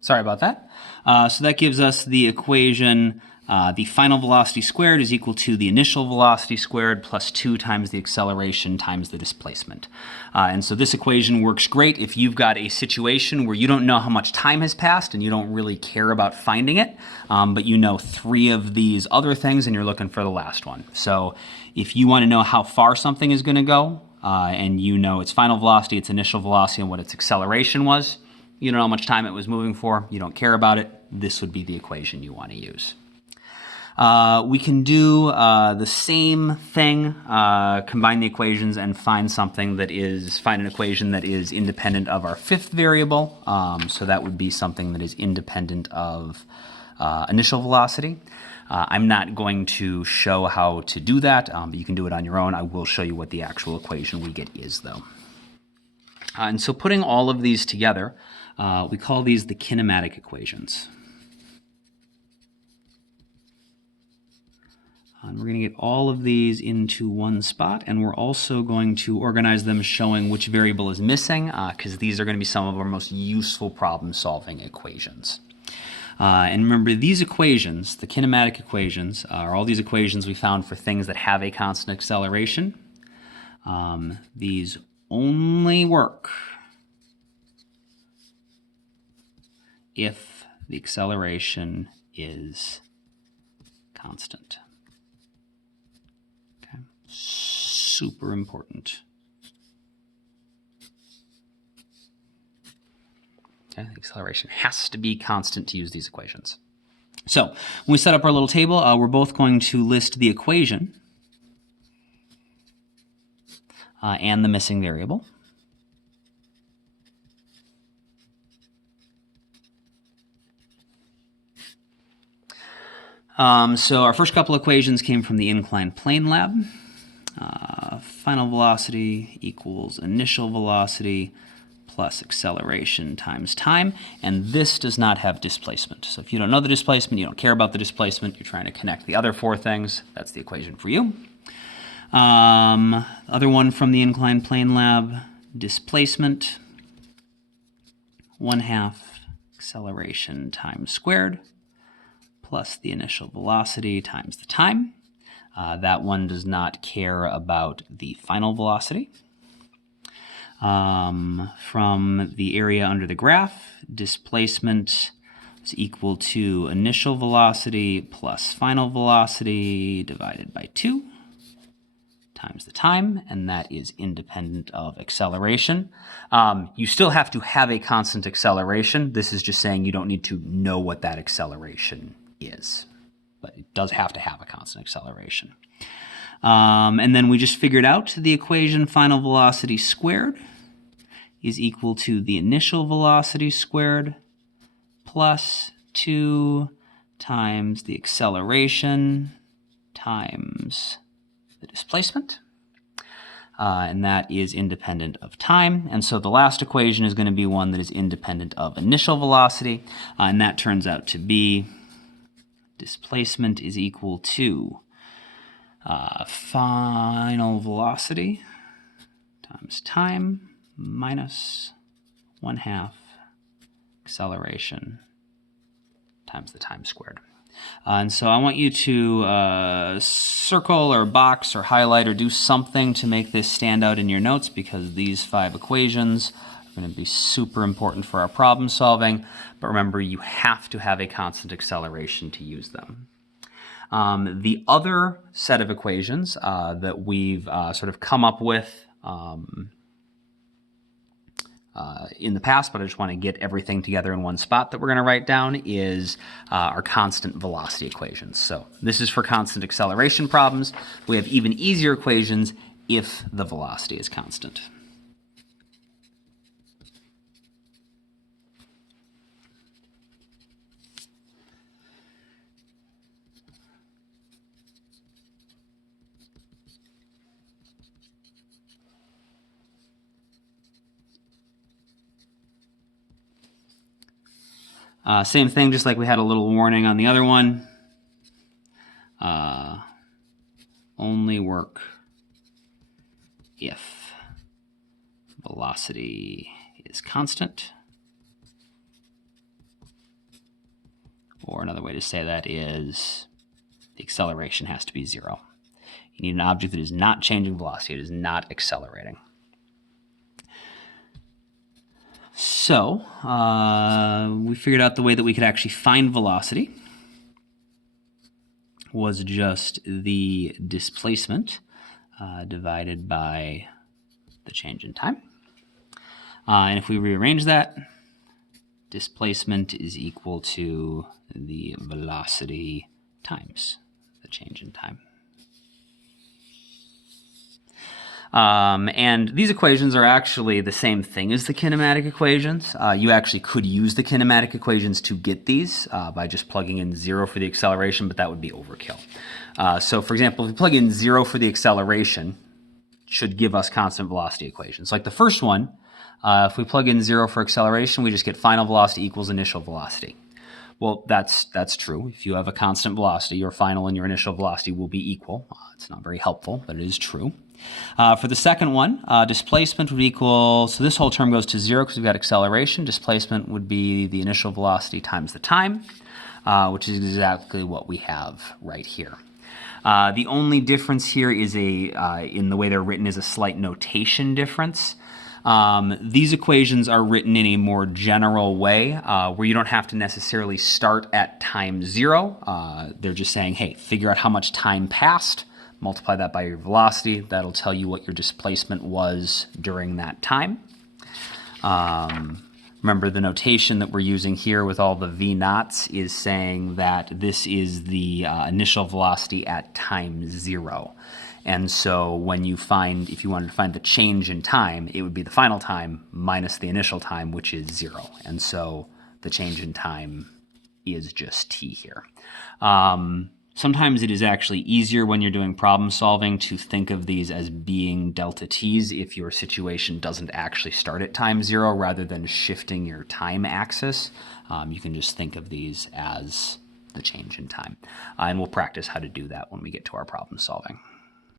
Sorry about that. So that gives us the equation, the final velocity squared is equal to the initial velocity squared plus 2 times the acceleration times the displacement. And so this equation works great if you've got a situation where you don't know how much time has passed and you don't really care about finding it, but you know 3 of these other things and you're looking for the last one. So if you want to know how far something is going to go, and you know its final velocity, its initial velocity, and what its acceleration was, you don't know how much time it was moving for, you don't care about it, this would be the equation you want to use. We can do the same thing, combine the equations and find an equation that is independent of our 5th variable. So that would be something that is independent of initial velocity. I'm not going to show how to do that, but you can do it on your own. I will show you what the actual equation we get is, though. And so putting all of these together, we call these the kinematic equations. And we're going to get all of these into one spot, and we're also going to organize them showing which variable is missing, because these are going to be some of our most useful problem-solving equations. And remember, these equations, the kinematic equations, are all these equations we found for things that have a constant acceleration. These only work if the acceleration is constant. Okay, super important. Okay, the acceleration has to be constant to use these equations. So when we set up our little table, we're both going to list the equation and the missing variable. So our first couple equations came from the inclined plane lab. Final velocity equals initial velocity plus acceleration times time, and this does not have displacement. So if you don't know the displacement, you don't care about the displacement, you're trying to connect the other 4 things, that's the equation for you. Other one from the inclined plane lab, displacement, 1/2 acceleration times squared plus the initial velocity times the time. That one does not care about the final velocity. From the area under the graph, displacement is equal to initial velocity plus final velocity divided by 2 times the time, and that is independent of acceleration. You still have to have a constant acceleration. This is just saying you don't need to know what that acceleration is, but it does have to have a constant acceleration. And then we just figured out the equation final velocity squared is equal to the initial velocity squared plus 2 times the acceleration times the displacement. And that is independent of time. And so the last equation is going to be one that is independent of initial velocity, and that turns out to be displacement is equal to final velocity times time minus 1/2 acceleration times the time squared. And so I want you to circle or box or highlight or do something to make this stand out in your notes, because these 5 equations are going to be super important for our problem solving. But remember, you have to have a constant acceleration to use them. The other set of equations that we've sort of come up with in the past, but I just want to get everything together in one spot that we're going to write down, is our constant velocity equations. So this is for constant acceleration problems. We have even easier equations if the velocity is constant. Same thing, just like we had a little warning on the other one. Only work if velocity is constant. or another way to say that is the acceleration has to be 0. You need an object that is not changing velocity, it is not accelerating. So we figured out the way that we could actually find velocity was just the displacement divided by the change in time. And if we rearrange that, displacement is equal to the velocity times the change in time. And these equations are actually the same thing as the kinematic equations. You actually could use the kinematic equations to get these by just plugging in 0 for the acceleration, but that would be overkill. So for example, if we plug in 0 for the acceleration, it should give us constant velocity equations. Like the first one, if we plug in 0 for acceleration, we just get final velocity equals initial velocity. Well, that's true. If you have a constant velocity, your final and your initial velocity will be equal. It's not very helpful, but it is true. For the second one, displacement would equal, so this whole term goes to 0 because we've got acceleration. Displacement would be the initial velocity times the time, which is exactly what we have right here. The only difference here is in the way they're written is a slight notation difference. These equations are written in a more general way where you don't have to necessarily start at time 0. They're just saying, hey, figure out how much time passed, multiply that by your velocity. That'll tell you what your displacement was during that time. Remember, the notation that we're using here with all the v naughts is saying that this is the initial velocity at time 0. And so when you if you wanted to find the change in time, it would be the final time minus the initial time, which is 0. And so the change in time is just t here. Sometimes it is actually easier when you're doing problem solving to think of these as being delta t's if your situation doesn't actually start at time 0 rather than shifting your time axis. You can just think of these as the change in time. And we'll practice how to do that when we get to our problem solving.